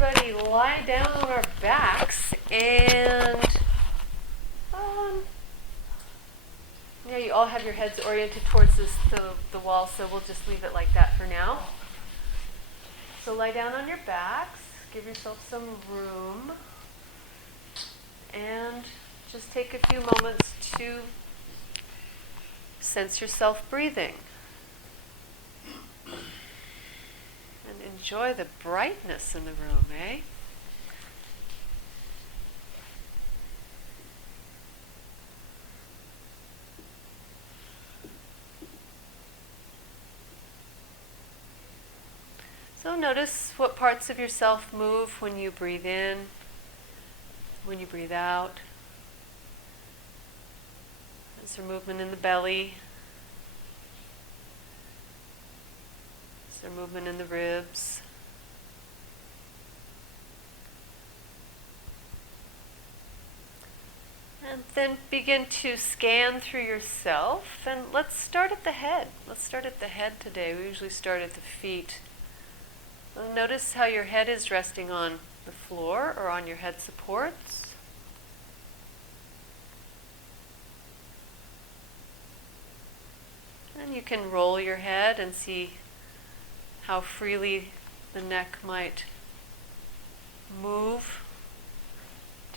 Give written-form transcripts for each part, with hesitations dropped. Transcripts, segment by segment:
everybody lie down on our backs and yeah, you all have your heads oriented towards the wall, so we'll just leave it like that for now. So lie down on your backs, give yourself some room, and just take a few moments to sense yourself breathing. And enjoy the brightness in the room, eh? So notice what parts of yourself move when you breathe in, when you breathe out. Is there movement in the belly? Is there movement in the ribs? And then begin to scan through yourself. And let's start at the head. Let's start at the head today. We usually start at the feet. And notice how your head is resting on the floor or on your head supports. And you can roll your head and see how freely the neck might move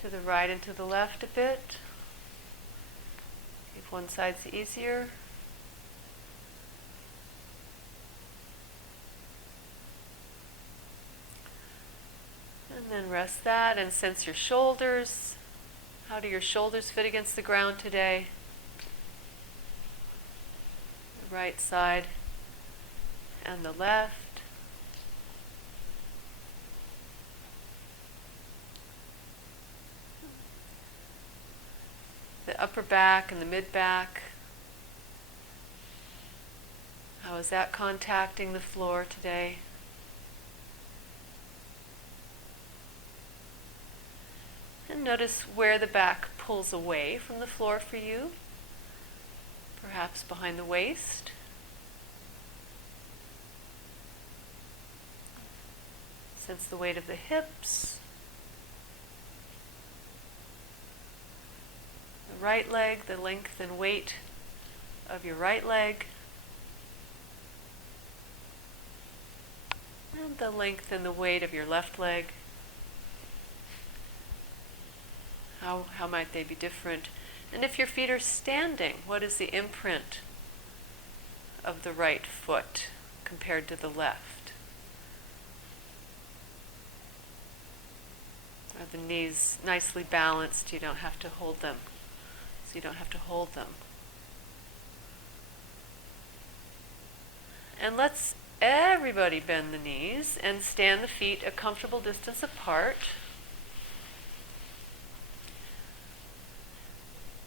to the right and to the left a bit. If one side's easier. And then rest that and sense your shoulders. How do your shoulders fit against the ground today? The right side and the left. The upper back and the mid back. How is that contacting the floor today? And notice where the back pulls away from the floor for you. Perhaps behind the waist. Sense the weight of the hips. The right leg, the length and weight of your right leg. And the length and the weight of your left leg. How might they be different? And if your feet are standing, what is the imprint of the right foot compared to the left? Are the knees nicely balanced? You don't have to hold them. So you don't have to hold them. And let's everybody bend the knees and stand the feet a comfortable distance apart.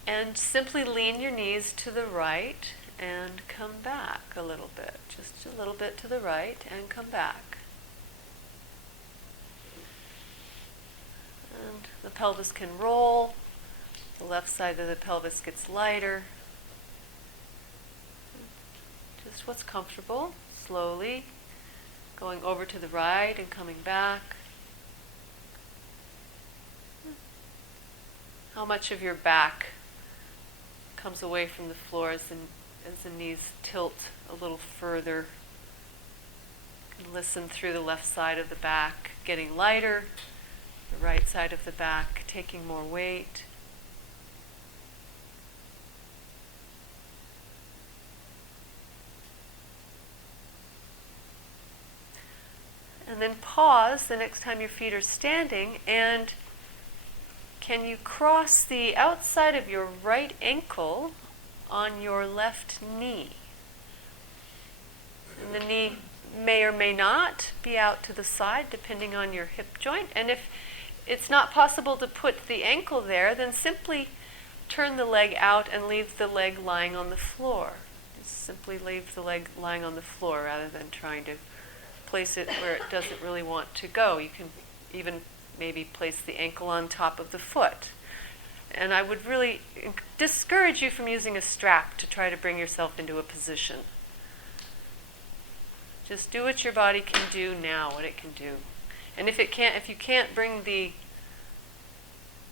And simply lean your knees to the right and come back a little bit. Just a little bit to the right and come back. And the pelvis can roll. The left side of the pelvis gets lighter. Just what's comfortable. Slowly going over to the right and coming back. How much of your back comes away from the floor as the knees tilt a little further? You can listen through the left side of the back getting lighter, the right side of the back taking more weight. And then pause the next time your feet are standing, and can you cross the outside of your right ankle on your left knee? And the knee may or may not be out to the side depending on your hip joint. And if it's not possible to put the ankle there, then simply turn the leg out and leave the leg lying on the floor. Just simply leave the leg lying on the floor rather than trying to place it where it doesn't really want to go. You can even maybe place the ankle on top of the foot. And I would really discourage you from using a strap to try to bring yourself into a position. Just do what your body can do now, what it can do. And if you can't bring the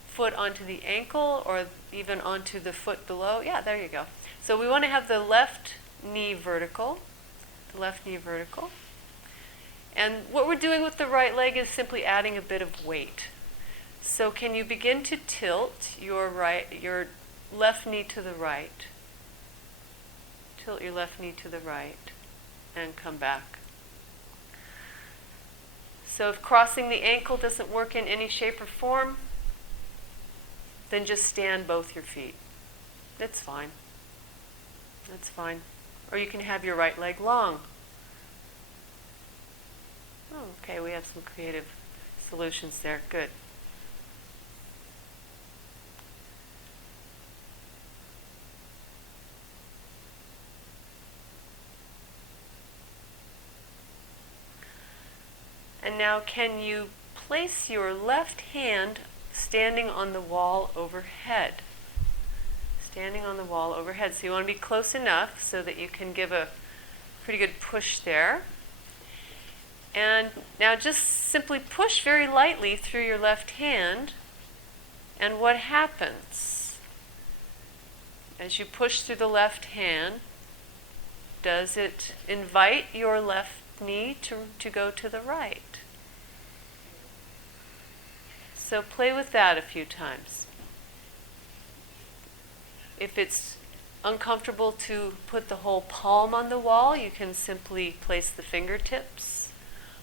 foot onto the ankle or even onto the foot below, yeah, there you go. So we want to have the left knee vertical, And what we're doing with the right leg is simply adding a bit of weight. So can you begin to tilt your left knee to the right? Tilt your left knee to the right and come back. So if crossing the ankle doesn't work in any shape or form, then just stand both your feet. That's fine. That's fine. Or you can have your right leg long. Oh, okay, we have some creative solutions there. Good. And now can you place your left hand standing on the wall overhead? Standing on the wall overhead. So you want to be close enough so that you can give a pretty good push there. And now just simply push very lightly through your left hand. And what happens? As you push through the left hand, does it invite your left knee to go to the right? So play with that a few times. If it's uncomfortable to put the whole palm on the wall, you can simply place the fingertips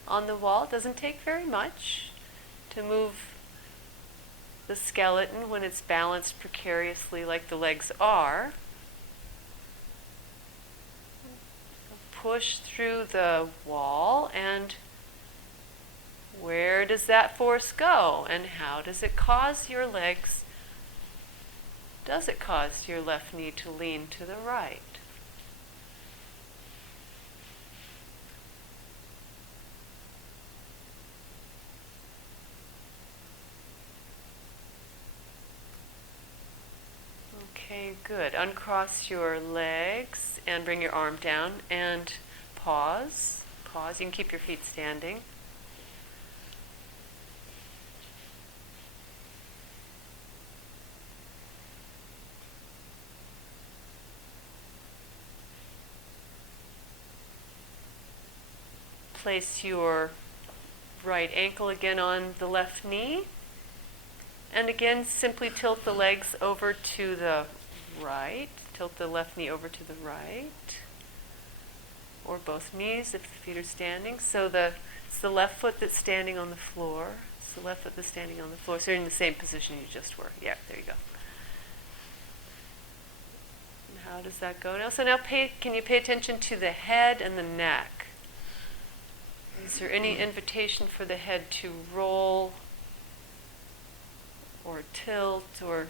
on the wall. It doesn't take very much to move the skeleton when it's balanced precariously like the legs are. Push through the wall, and where does that force go? And how does it cause your legs? Does it cause your left knee to lean to the right? Okay, good. Uncross your legs and bring your arm down and pause. Pause. You can keep your feet standing. Place your right ankle again on the left knee. And again, simply tilt the legs over to the right. Tilt the left knee over to the right. Or both knees if the feet are standing. So it's the left foot that's standing on the floor. It's the left foot that's standing on the floor. So you're in the same position you just were. Yeah, there you go. And how does that go now? So now can you pay attention to the head and the neck? Is there any invitation for the head to roll or tilt, or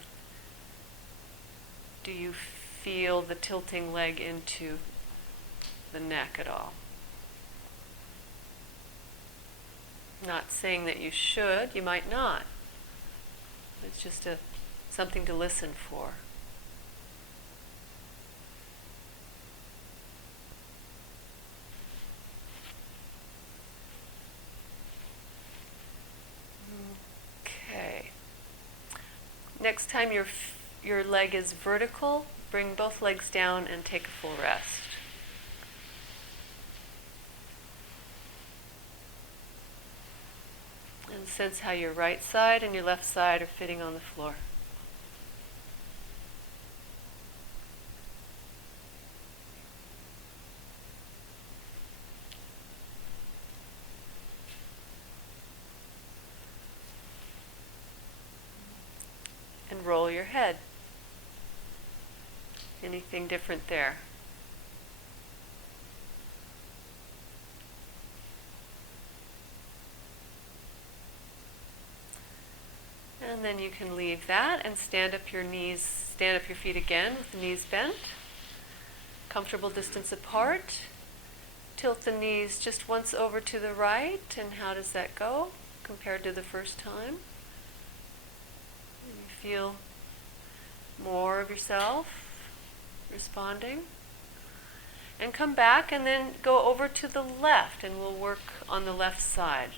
do you feel the tilting leg into the neck at all? Not saying that you should, you might not. It's just something to listen for. Next time your leg is vertical, bring both legs down and take a full rest. And sense how your right side and your left side are fitting on the floor. And roll your head. Anything different there? And then you can leave that and stand up your feet again with the knees bent. Comfortable distance apart. Tilt the knees just once over to the right, and how does that go compared to the first time? You feel more of yourself responding. And come back and then go over to the left, and we'll work on the left side.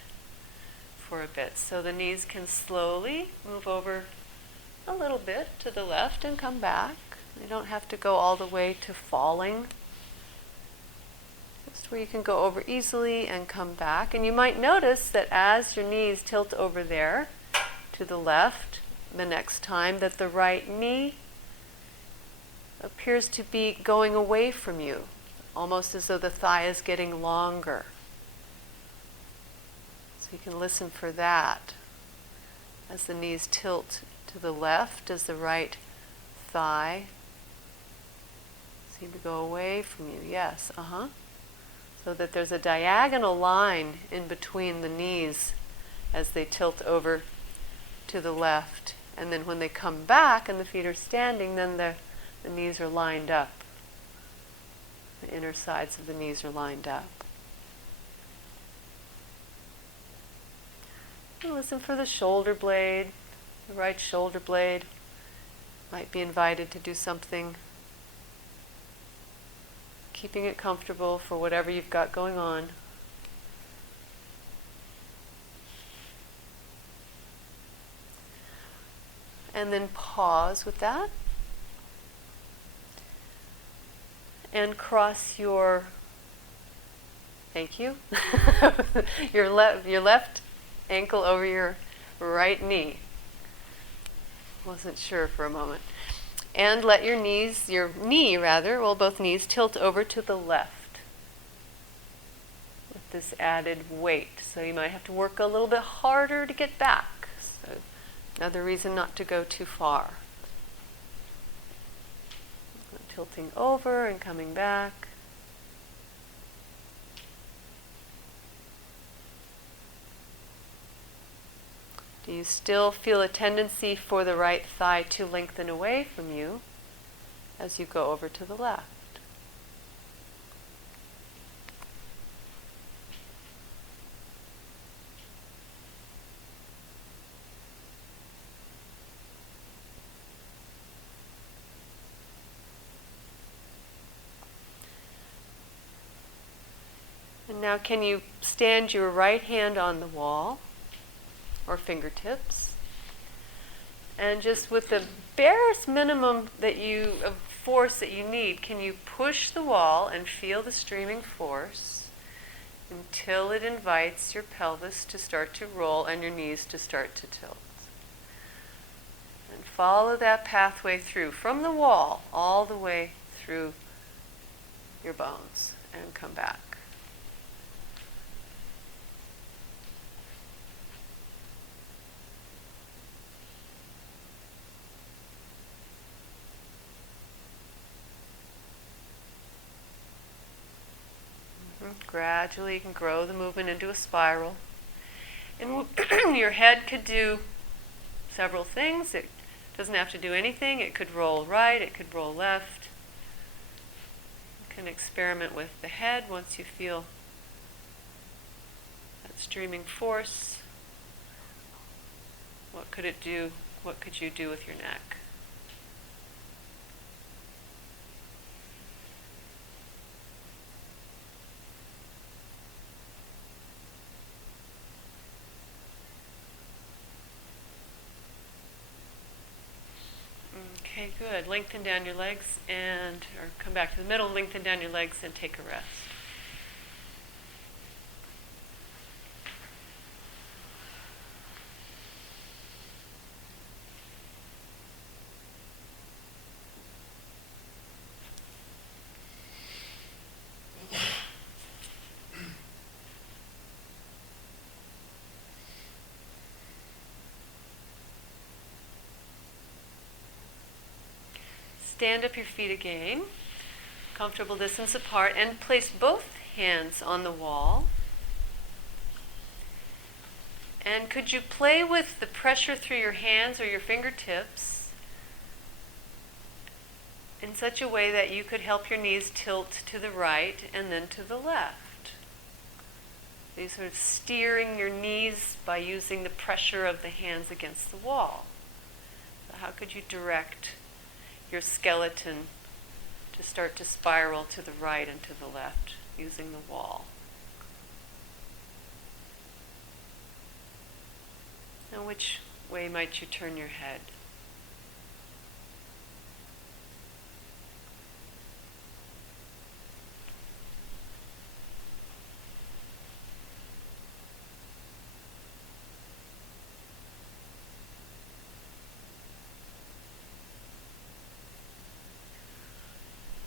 for a bit. So the knees can slowly move over a little bit to the left and come back. You don't have to go all the way to falling. Just where you can go over easily and come back. And you might notice that as your knees tilt over there to the left, the next time, that the right knee appears to be going away from you, almost as though the thigh is getting longer. So you can listen for that. As the knees tilt to the left, does the right thigh seem to go away from you? Yes, So that there's a diagonal line in between the knees as they tilt over to the left. And then when they come back and the feet are standing, then the knees are lined up. The inner sides of the knees are lined up. And listen for the shoulder blade. The right shoulder blade might be invited to do something, keeping it comfortable for whatever you've got going on. And then pause with that. And cross your, thank you, your left ankle over your right knee. Wasn't sure for a moment. And let your both knees tilt over to the left with this added weight. So you might have to work a little bit harder to get back. So another reason not to go too far. Tilting over and coming back. Do you still feel a tendency for the right thigh to lengthen away from you as you go over to the left? And now can you stand your right hand on the wall or fingertips, and just with the barest minimum of force that you need, can you push the wall and feel the streaming force until it invites your pelvis to start to roll and your knees to start to tilt. And follow that pathway through from the wall all the way through your bones and come back. Gradually you can grow the movement into a spiral. And your head could do several things. It doesn't have to do anything. It could roll right, it could roll left. You can experiment with the head once you feel that streaming force. What could it do? What could you do with your neck? Okay, good. Lengthen down your legs or come back to the middle, lengthen down your legs and take a rest. Stand up your feet again, comfortable distance apart, and place both hands on the wall. And could you play with the pressure through your hands or your fingertips in such a way that you could help your knees tilt to the right and then to the left? So you're sort of steering your knees by using the pressure of the hands against the wall. So how could you direct your skeleton to start to spiral to the right and to the left using the wall? Which way might you turn your head?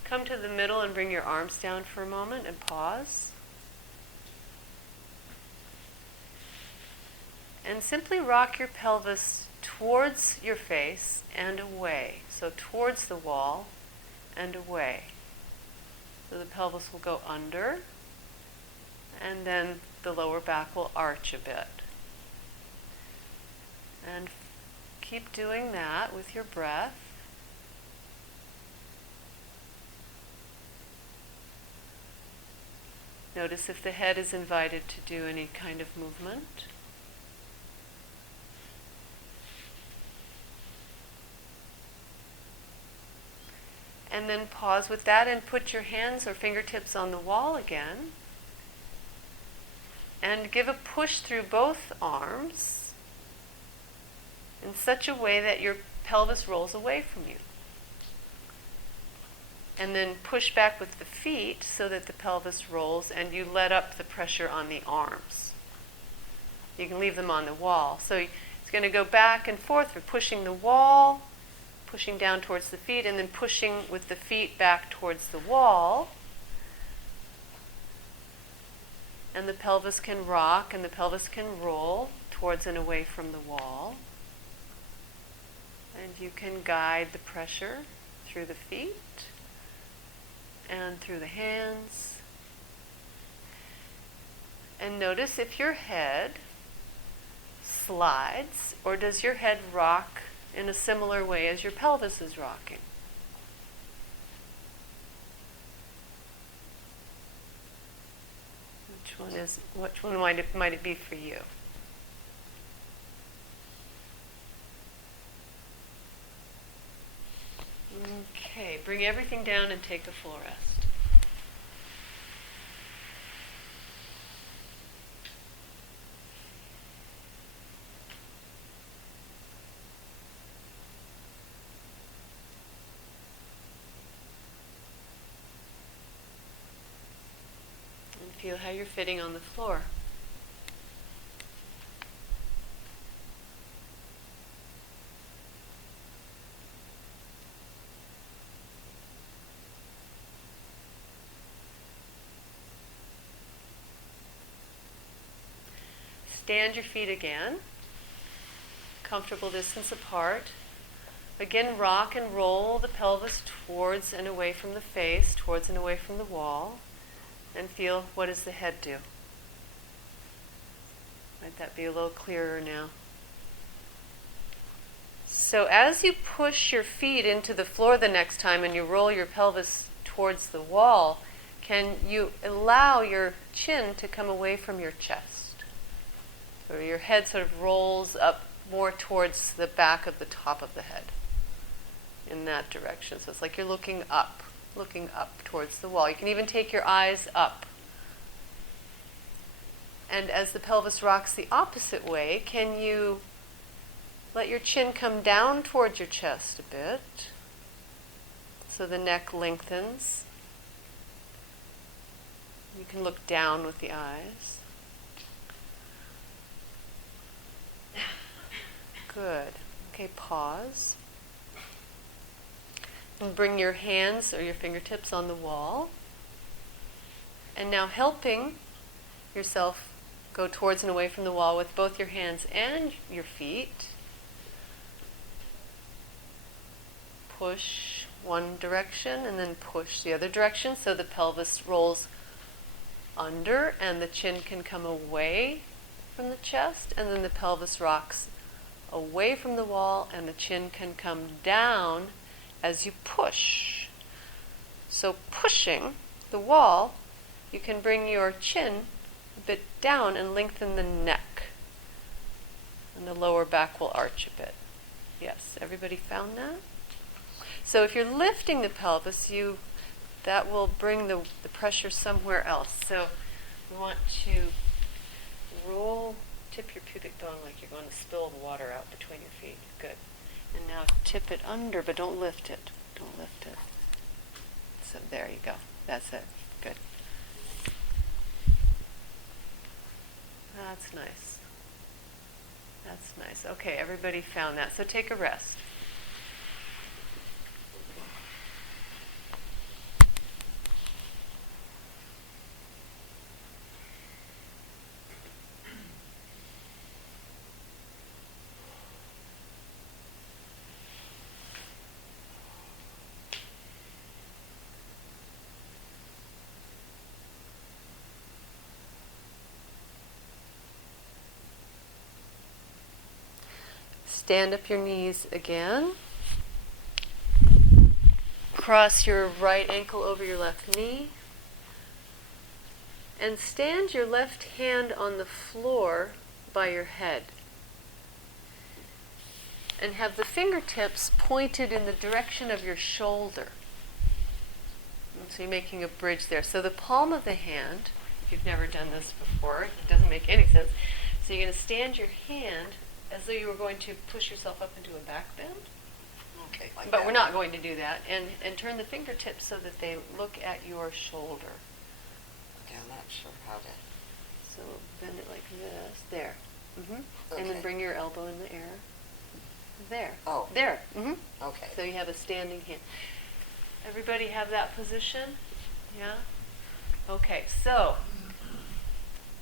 Come to the middle and bring your arms down for a moment and pause. And simply rock your pelvis towards your face and away. So towards the wall and away. So the pelvis will go under, and then the lower back will arch a bit. And keep doing that with your breath. Notice if the head is invited to do any kind of movement. And then pause with that and put your hands or fingertips on the wall again. And give a push through both arms in such a way that your pelvis rolls away from you. And then push back with the feet so that the pelvis rolls and you let up the pressure on the arms. You can leave them on the wall. So it's going to go back and forth. We're pushing the wall, pushing down towards the feet, and then pushing with the feet back towards the wall. And the pelvis can rock and the pelvis can roll towards and away from the wall. And you can guide the pressure through the feet and through the hands. And notice if your head slides, or does your head rock in a similar way as your pelvis is rocking? Which one might it be for you? Okay, bring everything down and take a full rest. And feel how you're fitting on the floor. Stand your feet again, comfortable distance apart. Again, rock and roll the pelvis towards and away from the face, towards and away from the wall, and feel, what does the head do? Might that be a little clearer now? So as you push your feet into the floor the next time and you roll your pelvis towards the wall, can you allow your chin to come away from your chest? So your head sort of rolls up more towards the back of the top of the head in that direction. So it's like you're looking up towards the wall. You can even take your eyes up. And as the pelvis rocks the opposite way, can you let your chin come down towards your chest a bit so the neck lengthens. You can look down with the eyes. Good. Okay, pause. And bring your hands or your fingertips on the wall. And now helping yourself go towards and away from the wall with both your hands and your feet. Push one direction and then push the other direction so the pelvis rolls under and the chin can come away from the chest, and then the pelvis rocks away from the wall and the chin can come down as you push. So pushing the wall, you can bring your chin a bit down and lengthen the neck. And the lower back will arch a bit. Yes, everybody found that? So if you're lifting the pelvis, that will bring the pressure somewhere else. So we want to roll tip your pubic bone like you're going to spill the water out between your feet. Good. And now tip it under, but don't lift it. Don't lift it. So there you go. That's it. Good. That's nice. That's nice. Okay, everybody found that. So take a rest. Stand up your knees again. Cross your right ankle over your left knee. And stand your left hand on the floor by your head. And have the fingertips pointed in the direction of your shoulder. And so you're making a bridge there. So the palm of the hand, if you've never done this before, it doesn't make any sense. So you're going to stand your hand as though you were going to push yourself up into a back bend. Okay, like But that. we're not going to do that. And turn the fingertips so that they look at your shoulder. Okay, I'm not sure how to. So bend it like this. There. Okay. And then bring your elbow in the air. There. Oh. There. Okay. So you have a standing hand. Everybody have that position? Yeah? Okay, so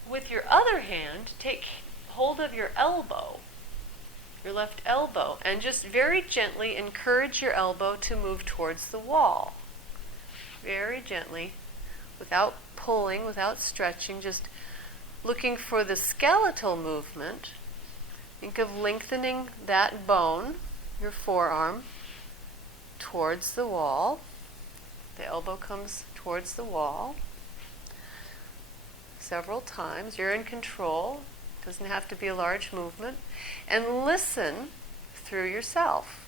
with your other hand, take hold of your elbow, your left elbow, and just very gently encourage your elbow to move towards the wall. Very gently, without pulling, without stretching, just looking for the skeletal movement. Think of lengthening that bone, your forearm, towards the wall. The elbow comes towards the wall. Several times. You're in control. Doesn't have to be a large movement. And listen through yourself.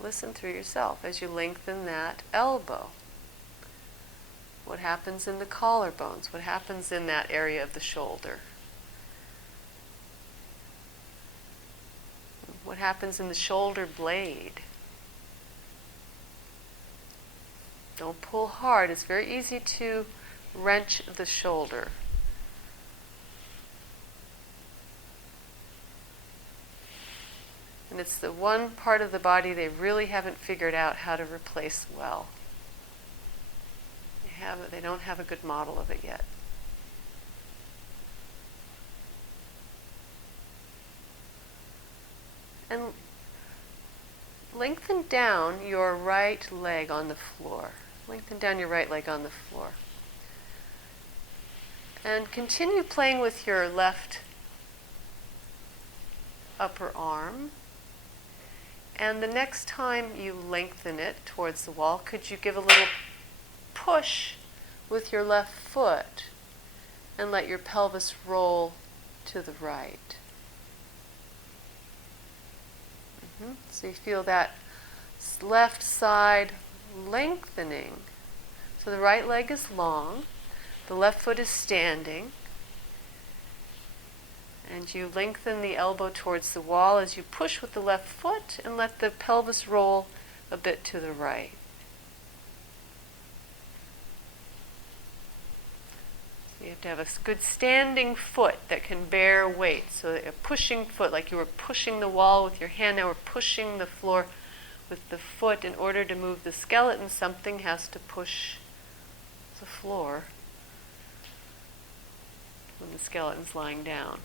Listen through yourself as you lengthen that elbow. What happens in the collarbones? What happens in that area of the shoulder? What happens in the shoulder blade? Don't pull hard. It's very easy to wrench the shoulder. And it's the one part of the body they really haven't figured out how to replace well. They don't have a good model of it yet. And lengthen down your right leg on the floor. Lengthen down your right leg on the floor. And continue playing with your left upper arm. And the next time you lengthen it towards the wall, could you give a little push with your left foot and let your pelvis roll to the right? So you feel that left side lengthening. So the right leg is long, the left foot is standing, and you lengthen the elbow towards the wall as you push with the left foot and let the pelvis roll a bit to the right. So you have to have a good standing foot that can bear weight. So a pushing foot, like you were pushing the wall with your hand, now we're pushing the floor with the foot. In order to move the skeleton, something has to push the floor when the skeleton's lying down.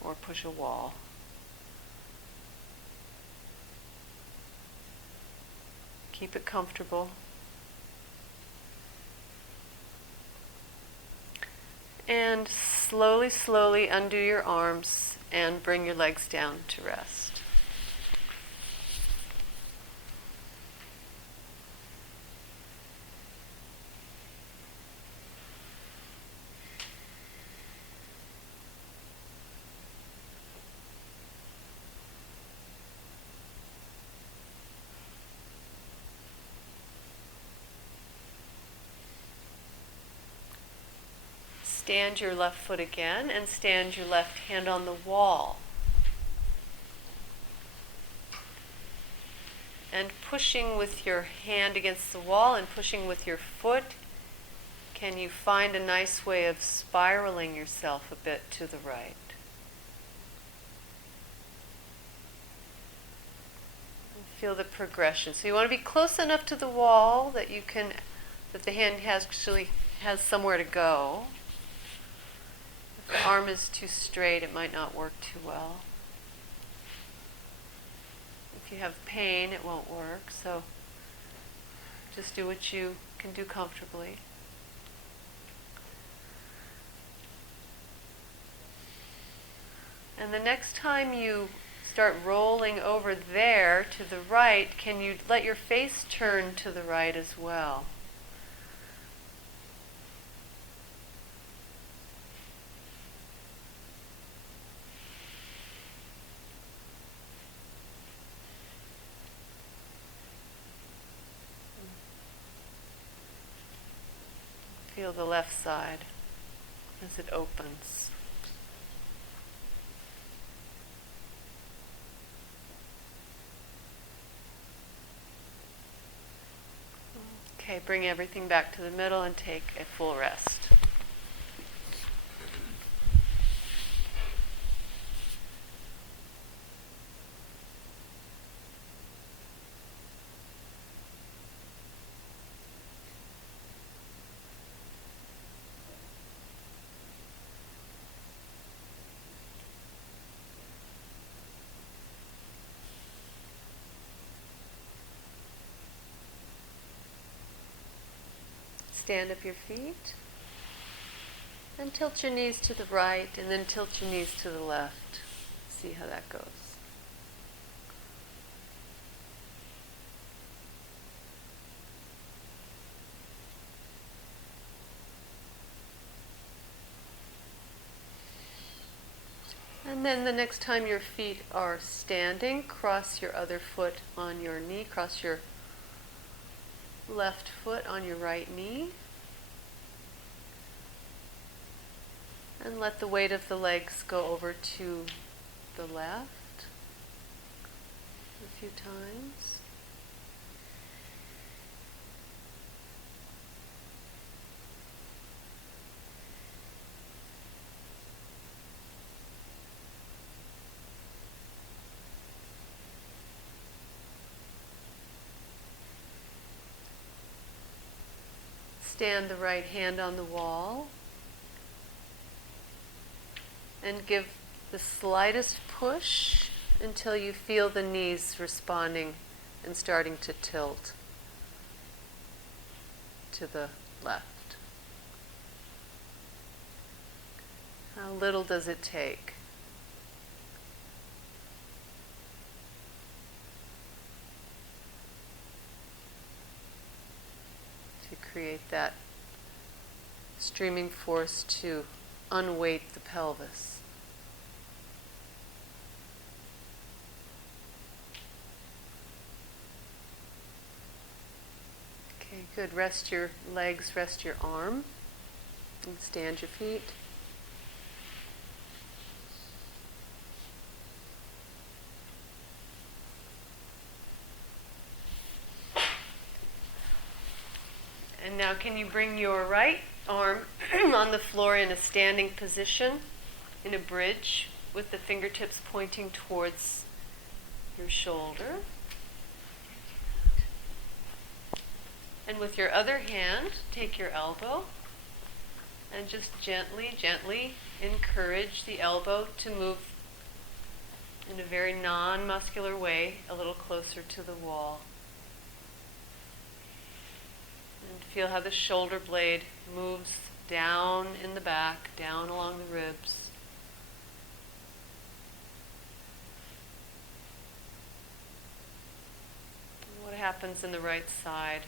Or push a wall. Keep it comfortable. And slowly, slowly undo your arms and bring your legs down to rest. stand your left foot again and stand your left hand on the wall. And pushing with your hand against the wall and pushing with your foot, can you find a nice way of spiraling yourself a bit to the right? And feel the progression. So you want to be close enough to the wall that you can, that the hand actually has somewhere to go. If the arm is too straight, it might not work too well. If you have pain, it won't work, so just do what you can do comfortably. And the next time you start rolling over there to the right, can you let your face turn to the right as well? Feel the left side as it opens. Okay, bring everything back to the middle and take a full rest. Stand up your feet and tilt your knees to the right and then tilt your knees to the left. See how that goes. And then the next time your feet are standing, cross your other foot on your knee, cross your left foot on your right knee. And let the weight of the legs go over to the left a few times. Stand the right hand on the wall and give the slightest push until you feel the knees responding and starting to tilt to the left. How little does it take? To create that streaming force to unweight the pelvis. Okay, good. Rest your legs, rest your arm, and stand your feet. And now can you bring your right arm on the floor in a standing position, in a bridge, with the fingertips pointing towards your shoulder. And with your other hand, take your elbow and just gently, gently encourage the elbow to move in a very non-muscular way a little closer to the wall. And feel how the shoulder blade moves down in the back, down along the ribs. And what happens in the right side?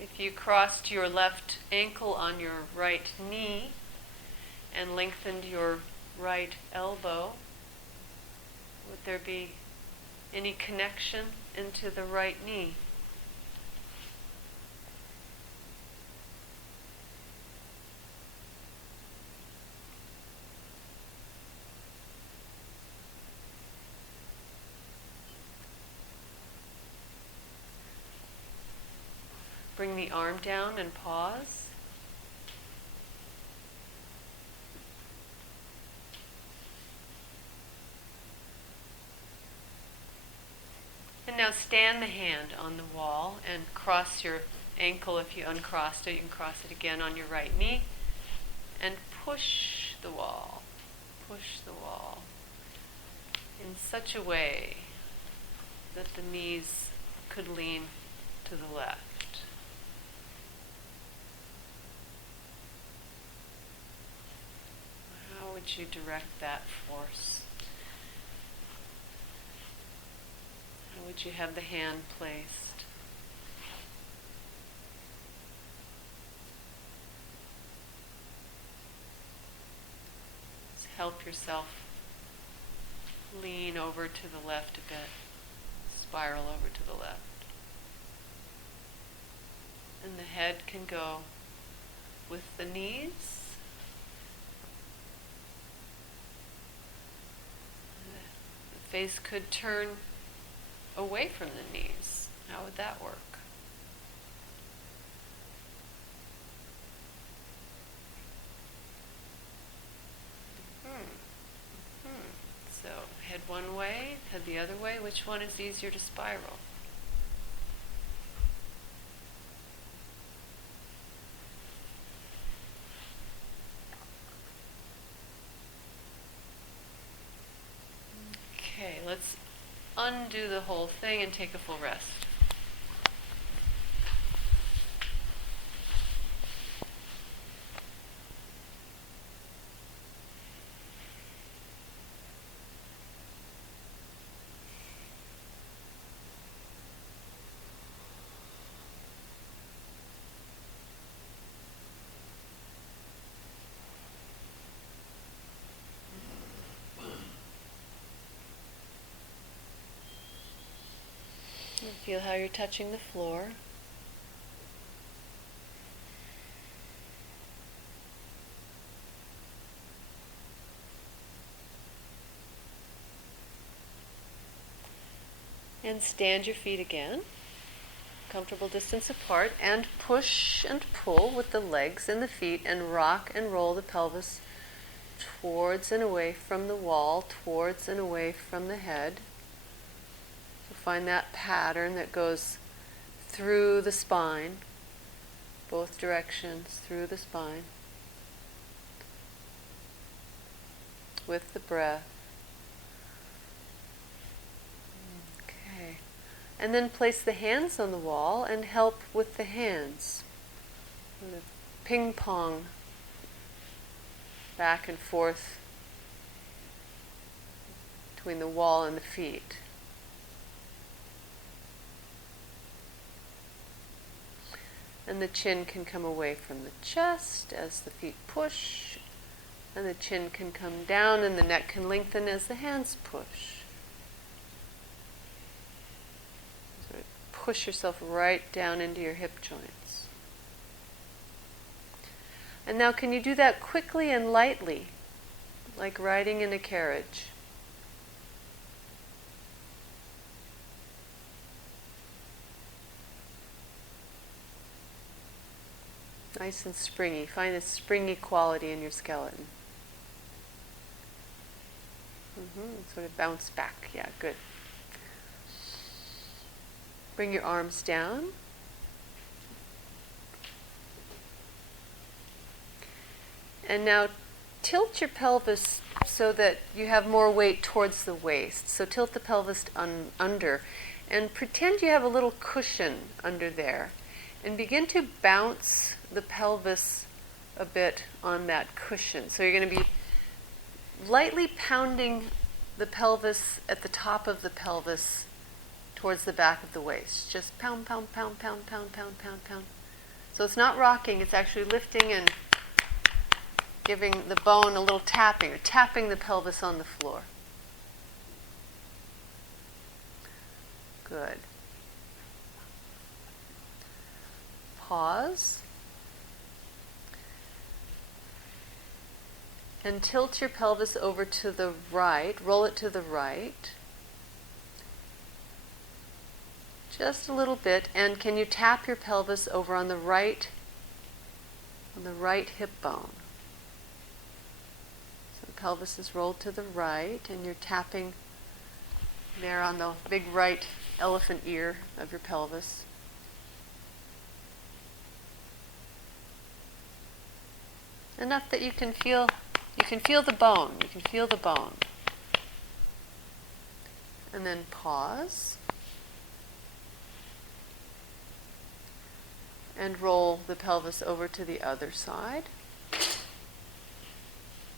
If you crossed your left ankle on your right knee and lengthened your right elbow, would there be any connection into the right knee. Bring the arm down and pause. And now stand the hand on the wall and cross your ankle. If you uncrossed it, you can cross it again on your right knee. And push the wall. Push the wall in such a way that the knees could lean to the left. How would you direct that force? How would you have the hand placed? Just help yourself lean over to the left a bit, spiral over to the left. And the head can go with the knees. The face could turn away from the knees. How would that work? So, head one way, head the other way. Which one is easier to spiral? Okay, let's undo the whole thing and take a full rest. And feel how you're touching the floor. And stand your feet again, comfortable distance apart, and push and pull with the legs and the feet, and rock and roll the pelvis towards and away from the wall, towards and away from the head. So find that pattern that goes through the spine, both directions through the spine, with the breath. Okay. And then place the hands on the wall and help with the hands. Ping pong back and forth between the wall and the feet. And the chin can come away from the chest as the feet push, and the chin can come down and the neck can lengthen as the hands push. So push yourself right down into your hip joints. And now can you do that quickly and lightly, like riding in a carriage? Nice and springy. Find a springy quality in your skeleton. Sort of bounce back. Yeah, good. Bring your arms down. And now tilt your pelvis so that you have more weight towards the waist. So tilt the pelvis under and pretend you have a little cushion under there. And begin to bounce the pelvis a bit on that cushion. So you're going to be lightly pounding the pelvis at the top of the pelvis towards the back of the waist. Just pound, pound, pound, pound, pound, pound, pound, pound. So it's not rocking, it's actually lifting and giving the bone a little tapping, or tapping the pelvis on the floor. Good. Pause. And tilt your pelvis over to the right. Roll it to the right. Just a little bit. And can you tap your pelvis over on the right hip bone? So the pelvis is rolled to the right, and you're tapping there on the big right elephant ear of your pelvis. Enough that you can feel the bone. You can feel the bone. And then pause. And roll the pelvis over to the other side.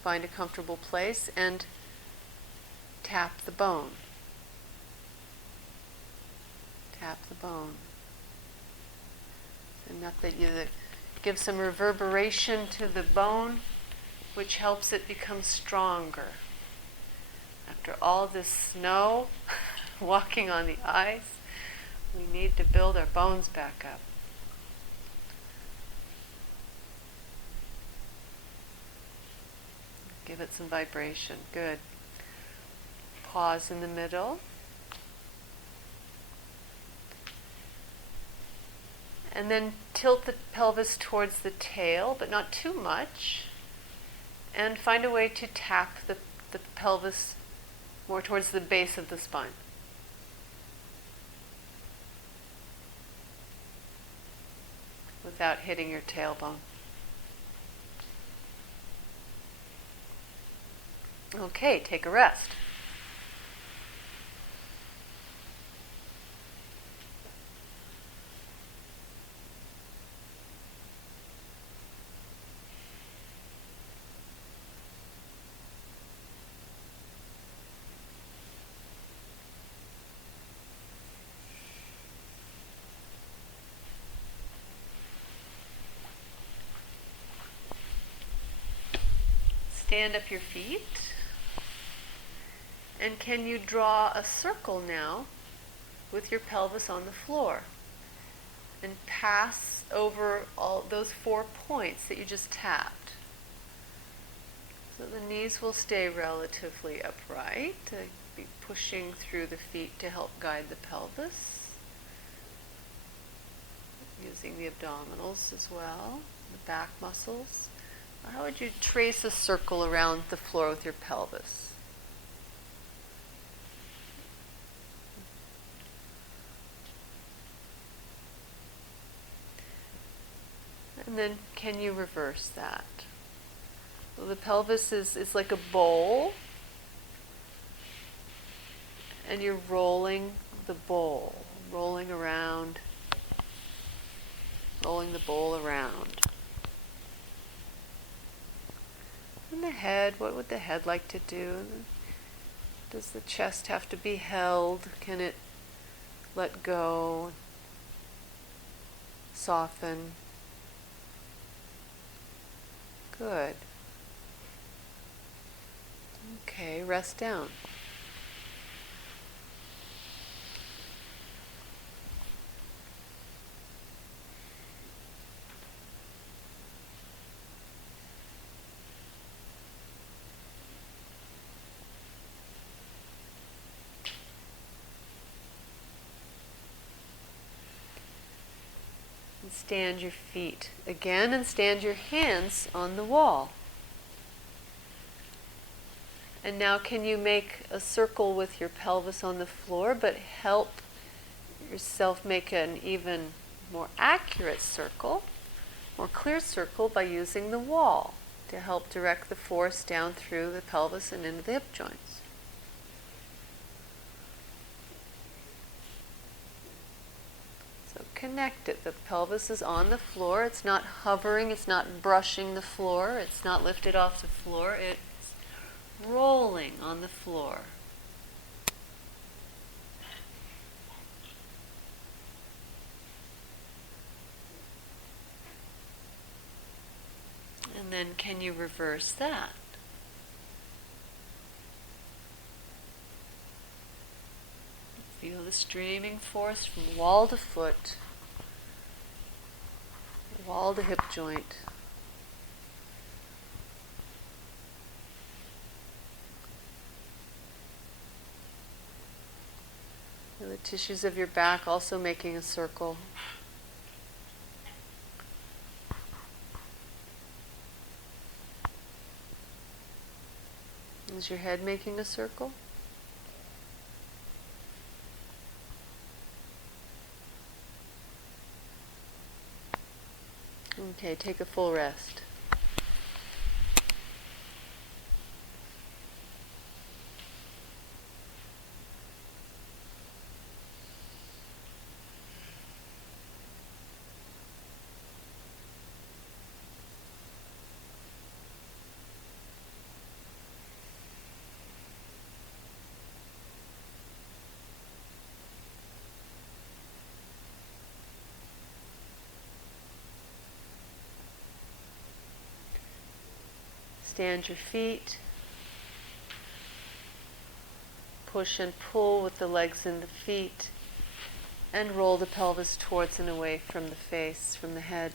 Find a comfortable place and tap the bone. Tap the bone. Enough that you give some reverberation to the bone, which helps it become stronger. After all this snow, walking on the ice, we need to build our bones back up. Give it some vibration. Good. Pause in the middle. And then tilt the pelvis towards the tail, but not too much. And find a way to tap the pelvis more towards the base of the spine. Without hitting your tailbone. Okay, take a rest. Stand up your feet. And can you draw a circle now with your pelvis on the floor? And pass over all those 4 points that you just tapped. So the knees will stay relatively upright. Be pushing through the feet to help guide the pelvis. Using the abdominals as well, the back muscles. How would you trace a circle around the floor with your pelvis? And then can you reverse that? Well, the pelvis is like a bowl, and you're rolling the bowl, rolling the bowl around. And the head, what would the head like to do? Does the chest have to be held? Can it let go, soften? Good. Okay, rest down. And stand your feet again and stand your hands on the wall. And now can you make a circle with your pelvis on the floor, but help yourself make an even more accurate circle, more clear circle by using the wall to help direct the force down through the pelvis and into the hip joints. So connect it. The pelvis is on the floor. It's not hovering. It's not brushing the floor. It's not lifted off the floor. It's rolling on the floor. And then can you reverse that? Feel the the streaming force from wall to foot, wall to hip joint. And the tissues of your back also making a circle. Is your head making a circle? Okay, take a full rest. Stand your feet. Push and pull with the legs and the feet. And roll the pelvis towards and away from the face, from the head.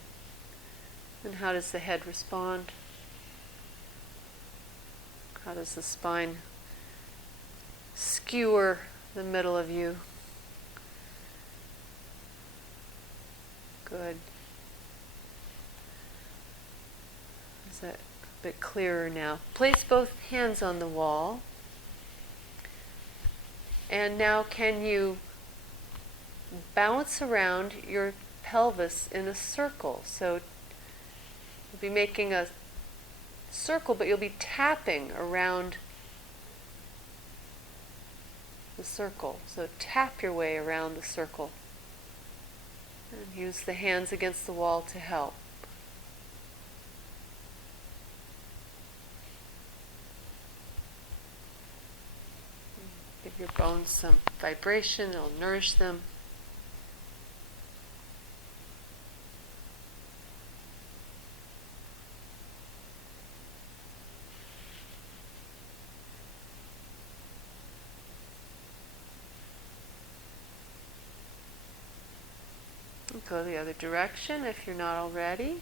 And how does the head respond? How does the spine skewer the middle of you? Good. Is that a bit clearer now? Place both hands on the wall. And now can you bounce around your pelvis in a circle? So you'll be making a circle, but you'll be tapping around the circle. So tap your way around the circle. And use the hands against the wall to help. Give your bones some vibration, it'll nourish them. Go the other direction if you're not already.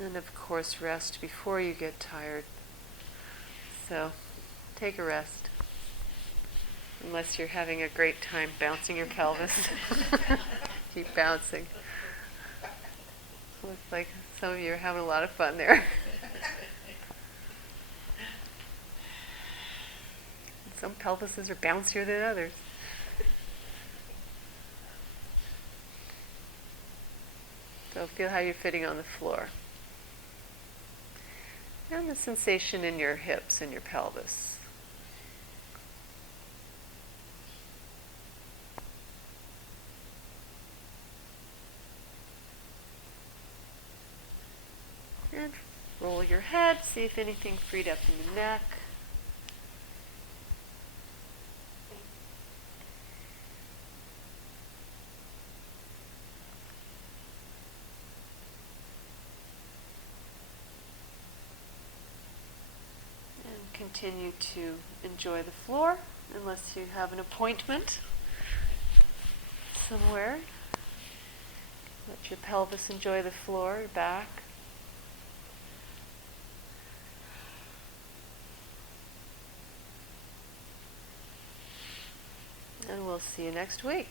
And of course, rest before you get tired. So, take a rest. Unless you're having a great time bouncing your pelvis. Keep bouncing. Looks like some of you are having a lot of fun there. Some pelvises are bouncier than others. So feel how you're fitting on the floor. And the sensation in your hips and your pelvis. And roll your head, see if anything freed up in the neck. And continue to enjoy the floor, unless you have an appointment somewhere. Let your pelvis enjoy the floor, your back. And we'll see you next week.